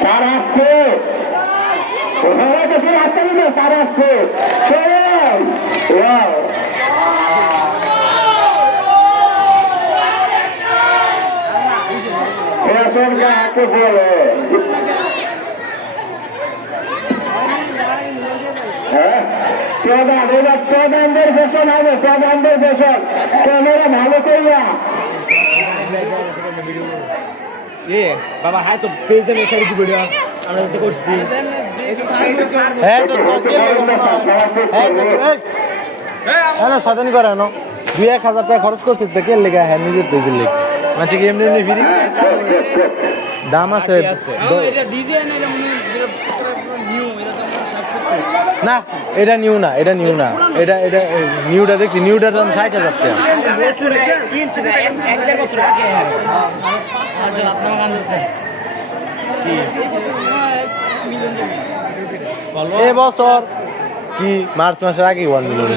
Sir আসছে, হাতটা নিবে, স্যার আসছে। হাতে বলে হ্যাঁ, প্রধানদের ফসল হবে, প্রধানদের ফসল। ক্যামেরা ভালো করিয়া বাবা হাই তো পেয়েছে ভিডিও আমরা তো করছি। হ্যাঁ সাধন করে না 2-1,000 টাকা খরচ করছে তো কে লেগে হ্যাঁ নিজের পেজের লেগে মানে কি এমনি ফ্রি দাম আছে না। এটা নিউ না, এটা নিউ না, এটা এটা নিউটা দেখছি, নিউটার দাম 60,000 টাকা। এবছর কি মার্চ মাসের আগে 1 মিলিয়ন।